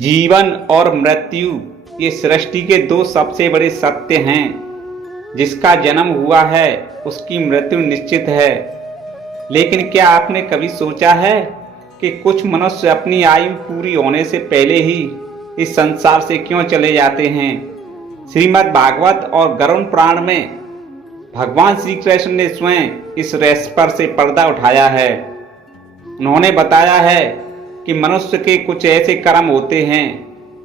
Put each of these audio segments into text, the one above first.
जीवन और मृत्यु ये सृष्टि के दो सबसे बड़े सत्य हैं। जिसका जन्म हुआ है उसकी मृत्यु निश्चित है। लेकिन क्या आपने कभी सोचा है कि कुछ मनुष्य अपनी आयु पूरी होने से पहले ही इस संसार से क्यों चले जाते हैं? श्रीमद् भागवत और गरुड़ पुराण में भगवान श्री कृष्ण ने स्वयं इस रहस्य पर से पर्दा उठाया है। उन्होंने बताया है कि मनुष्य के कुछ ऐसे कर्म होते हैं,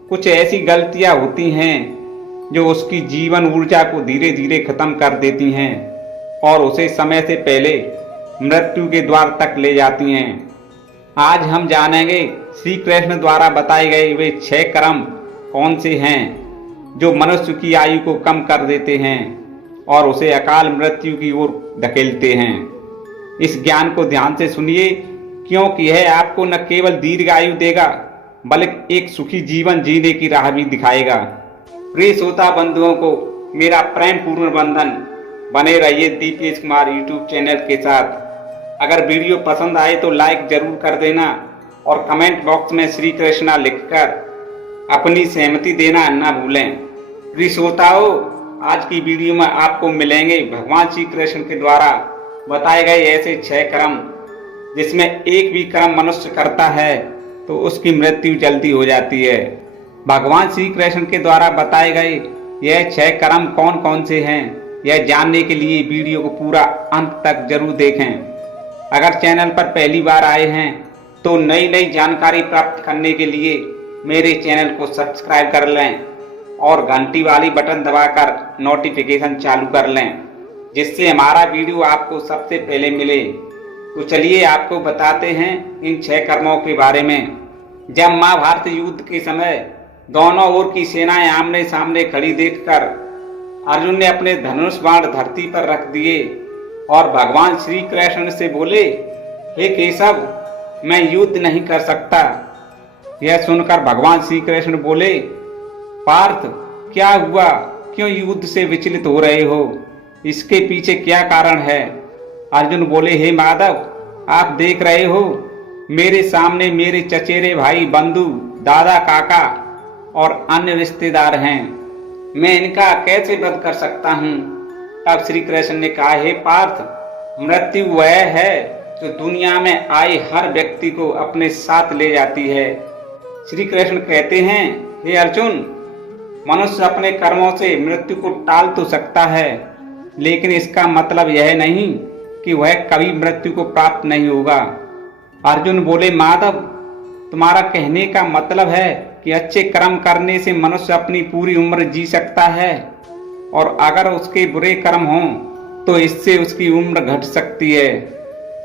कुछ ऐसी गलतियां होती हैं जो उसकी जीवन ऊर्जा को धीरे धीरे खत्म कर देती हैं और उसे समय से पहले मृत्यु के द्वार तक ले जाती हैं। आज हम जानेंगे श्री कृष्ण द्वारा बताए गए वे 6 कर्म कौन से हैं जो मनुष्य की आयु को कम कर देते हैं और उसे अकाल मृत्यु की ओर धकेलते हैं। इस ज्ञान को ध्यान से सुनिए, क्योंकि यह आपको न केवल दीर्घ आयु देगा बल्कि एक सुखी जीवन जीने की राह भी दिखाएगा। प्रिय श्रोता बंधुओं को मेरा प्रेम पूर्ण वंदन। बने रहिए दीपेश कुमार यूट्यूब चैनल के साथ। अगर वीडियो पसंद आए तो लाइक जरूर कर देना और कमेंट बॉक्स में श्री कृष्णा लिखकर अपनी सहमति देना न भूलें। प्रिय श्रोताओं, आज की वीडियो में आपको मिलेंगे भगवान श्री कृष्ण के द्वारा बताए गए ऐसे 6 कर्म जिसमें एक भी कर्म मनुष्य करता है तो उसकी मृत्यु जल्दी हो जाती है। भगवान श्री कृष्ण के द्वारा बताए गए यह 6 कर्म कौन कौन से हैं, यह जानने के लिए वीडियो को पूरा अंत तक जरूर देखें। अगर चैनल पर पहली बार आए हैं तो नई नई जानकारी प्राप्त करने के लिए मेरे चैनल को सब्सक्राइब कर लें और घंटी वाली बटन दबाकर नोटिफिकेशन चालू कर लें, जिससे हमारा वीडियो आपको सबसे पहले मिले। तो चलिए आपको बताते हैं इन 6 कर्मों के बारे में। जब महाभारत युद्ध के समय दोनों ओर की सेनाएं आमने सामने खड़ी देखकर अर्जुन ने अपने धनुष बाण धरती पर रख दिए और भगवान श्री कृष्ण से बोले, हे केशव, मैं युद्ध नहीं कर सकता। यह सुनकर भगवान श्री कृष्ण बोले, पार्थ, क्या हुआ? क्यों युद्ध से विचलित हो रहे हो? इसके पीछे क्या कारण है? अर्जुन बोले, हे माधव, आप देख रहे हो मेरे सामने मेरे चचेरे भाई, बंधु, दादा, काका और अन्य रिश्तेदार हैं। मैं इनका कैसे वध कर सकता हूँ? तब श्री कृष्ण ने कहा, हे पार्थ, मृत्यु वह है जो दुनिया में आए हर व्यक्ति को अपने साथ ले जाती है। श्री कृष्ण कहते हैं, हे अर्जुन, मनुष्य अपने कर्मों से मृत्यु को टाल तो सकता है, लेकिन इसका मतलब यह नहीं कि वह कभी मृत्यु को प्राप्त नहीं होगा। अर्जुन बोले, माधव, तुम्हारा कहने का मतलब है कि अच्छे कर्म करने से मनुष्य अपनी पूरी उम्र जी सकता है और अगर उसके बुरे कर्म हों तो इससे उसकी उम्र घट सकती है।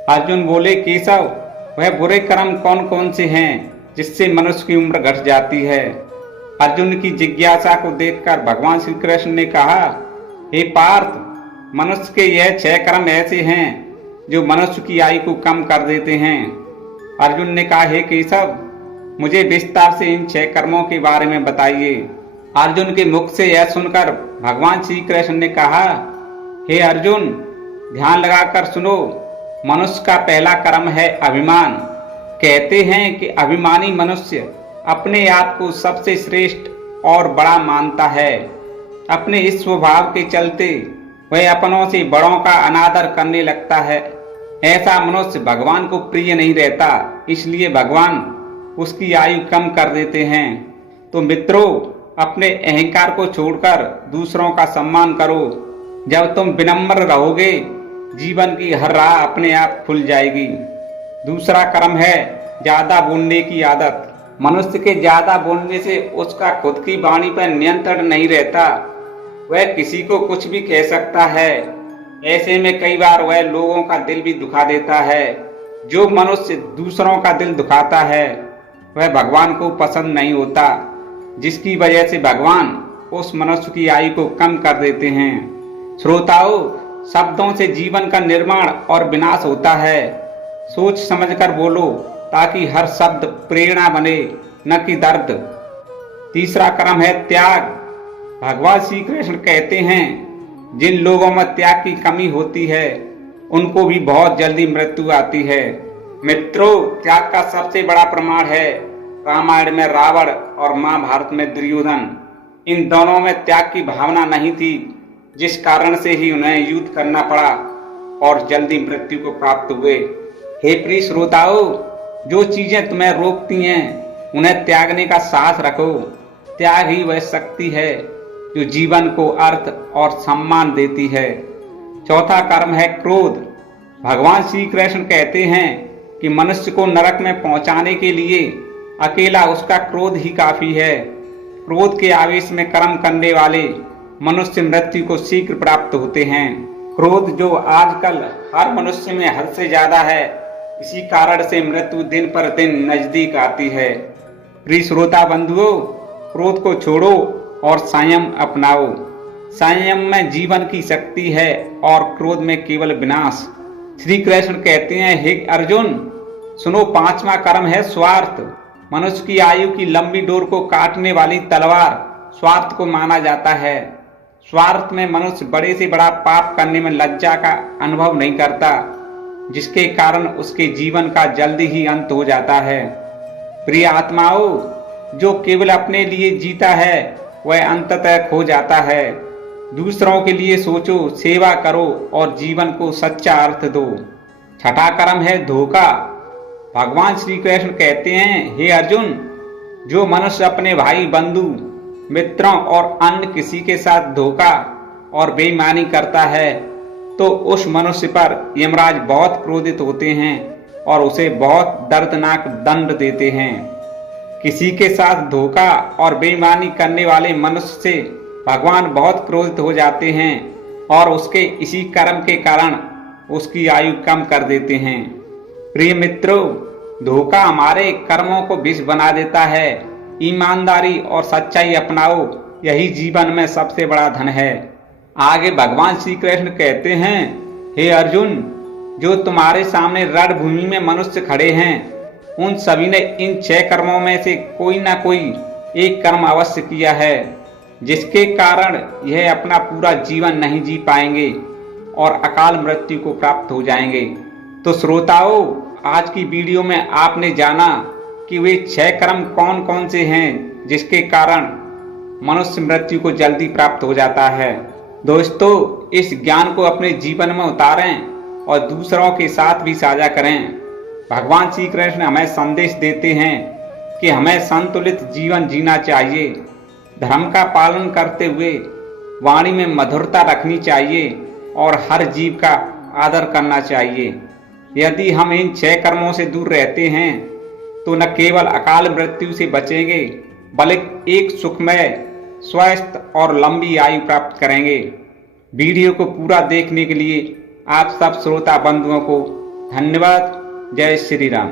अर्जुन बोले, केशव, वह बुरे कर्म कौन कौन से हैं जिससे मनुष्य की उम्र घट जाती है? अर्जुन की जिज्ञासा को देखकर भगवान श्री कृष्ण ने कहा, हे पार्थ, मनुष्य के यह 6 कर्म ऐसे हैं जो मनुष्य की आयु को कम कर देते हैं। अर्जुन ने कहा, हे केशव, मुझे विस्तार से इन 6 कर्मों के बारे में बताइए। अर्जुन के मुख से यह सुनकर भगवान श्री कृष्ण ने कहा, हे अर्जुन, ध्यान लगाकर सुनो। मनुष्य का पहला कर्म है अभिमान। कहते हैं कि अभिमानी मनुष्य अपने आप को सबसे श्रेष्ठ और बड़ा मानता है। अपने इस स्वभाव के चलते वह अपनों से बड़ों का अनादर करने लगता है। ऐसा मनुष्य भगवान को प्रिय नहीं रहता, इसलिए भगवान उसकी आयु कम कर देते हैं। तो मित्रों, अपने अहंकार को छोड़कर दूसरों का सम्मान करो। जब तुम विनम्र रहोगे, जीवन की हर राह अपने आप खुल जाएगी। दूसरा कर्म है ज्यादा बोलने की आदत। मनुष्य के ज्यादा बोलने से उसका खुद की वाणी पर नियंत्रण नहीं रहता। वह किसी को कुछ भी कह सकता है। ऐसे में कई बार वह लोगों का दिल भी दुखा देता है। जो मनुष्य दूसरों का दिल दुखाता है वह भगवान को पसंद नहीं होता, जिसकी वजह से भगवान उस मनुष्य की आयु को कम कर देते हैं। श्रोताओं, शब्दों से जीवन का निर्माण और विनाश होता है। सोच समझकर बोलो ताकि हर शब्द प्रेरणा बने, न कि दर्द। तीसरा कर्म है त्याग। भगवान श्री कृष्ण कहते हैं, जिन लोगों में त्याग की कमी होती है उनको भी बहुत जल्दी मृत्यु आती है। मित्रों, त्याग का सबसे बड़ा प्रमाण है रामायण में रावण और महाभारत में दुर्योधन, इन दोनों में त्याग की भावना नहीं थी, जिस कारण से ही उन्हें युद्ध करना पड़ा और जल्दी मृत्यु को प्राप्त हुए। हे प्रिय श्रोताओं, जो चीजें तुम्हें रोकती हैं उन्हें त्यागने का साहस रखो। त्याग ही वह शक्ति है जो जीवन को अर्थ और सम्मान देती है। चौथा कर्म है क्रोध। भगवान श्री कृष्ण कहते हैं कि मनुष्य को नरक में पहुंचाने के लिए अकेला उसका क्रोध ही काफी है। क्रोध के आवेश में कर्म करने वाले मनुष्य मृत्यु को शीघ्र प्राप्त होते हैं। क्रोध जो आजकल हर मनुष्य में हद से ज्यादा है, इसी कारण से मृत्यु दिन पर दिन नजदीक आती है। प्रिय श्रोता बंधुओं, क्रोध को छोड़ो और संयम अपनाओ। संयम में जीवन की शक्ति है और क्रोध में केवल विनाश। श्री कृष्ण कहते हैं, हे अर्जुन सुनो, पांचवा कर्म है स्वार्थ। मनुष्य की आयु की लंबी डोर को काटने वाली तलवार स्वार्थ को माना जाता है। स्वार्थ में मनुष्य बड़े से बड़ा पाप करने में लज्जा का अनुभव नहीं करता, जिसके कारण उसके जीवन का जल्दी ही अंत हो जाता है। प्रिय आत्माओं, जो केवल अपने लिए जीता है वह अंततः खो जाता है। दूसरों के लिए सोचो, सेवा करो और जीवन को सच्चा अर्थ दो। छठा कर्म है धोखा। भगवान श्री कृष्ण कहते हैं, हे अर्जुन, जो मनुष्य अपने भाई, बंधु, मित्रों और अन्य किसी के साथ धोखा और बेईमानी करता है तो उस मनुष्य पर यमराज बहुत क्रोधित होते हैं और उसे बहुत दर्दनाक दंड देते हैं। किसी के साथ धोखा और बेईमानी करने वाले मनुष्य से भगवान बहुत क्रोधित हो जाते हैं और उसके इसी कर्म के कारण उसकी आयु कम कर देते हैं। प्रिय मित्रों, धोखा हमारे कर्मों को विष बना देता है। ईमानदारी और सच्चाई अपनाओ, यही जीवन में सबसे बड़ा धन है। आगे भगवान श्री कृष्ण कहते हैं, हे अर्जुन, जो तुम्हारे सामने रणभूमि में मनुष्य खड़े हैं, उन सभी ने इन 6 कर्मों में से कोई ना कोई एक कर्म अवश्य किया है, जिसके कारण यह अपना पूरा जीवन नहीं जी पाएंगे और अकाल मृत्यु को प्राप्त हो जाएंगे। तो श्रोताओं, आज की वीडियो में आपने जाना कि वे 6 कर्म कौन कौन से हैं जिसके कारण मनुष्य मृत्यु को जल्दी प्राप्त हो जाता है। दोस्तों, इस ज्ञान को अपने जीवन में उतारें और दूसरों के साथ भी साझा करें। भगवान श्री कृष्ण हमें संदेश देते हैं कि हमें संतुलित जीवन जीना चाहिए, धर्म का पालन करते हुए वाणी में मधुरता रखनी चाहिए और हर जीव का आदर करना चाहिए। यदि हम इन 6 कर्मों से दूर रहते हैं तो न केवल अकाल मृत्यु से बचेंगे, बल्कि एक सुखमय, स्वस्थ और लंबी आयु प्राप्त करेंगे। वीडियो को पूरा देखने के लिए आप सब श्रोता बंधुओं को धन्यवाद। जय श्री राम।